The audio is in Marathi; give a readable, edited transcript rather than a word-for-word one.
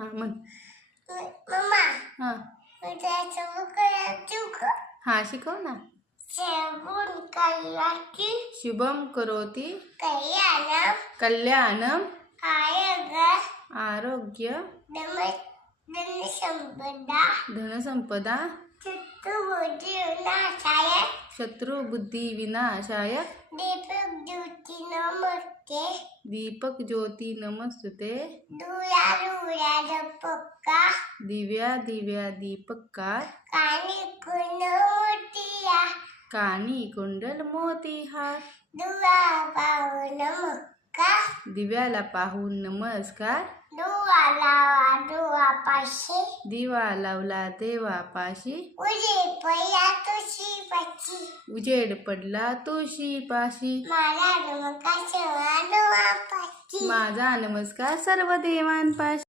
हा म्हण. मम्मा हा हा शिकव ना. शुभम करोति कल्याणम आरोग्य धनसंपदा शत्रुबुद्धि विनाशाय दीपक ज्योति नमस्ते दिव्या दिव्या दीपकार कानी कुंडल मोतीहार दिव्याला पाहून नमस्कार दिवा लावला देवापाशी उजेड पडला तुळशीपाशी माझा नमस्कार सर्व देवांपाशी.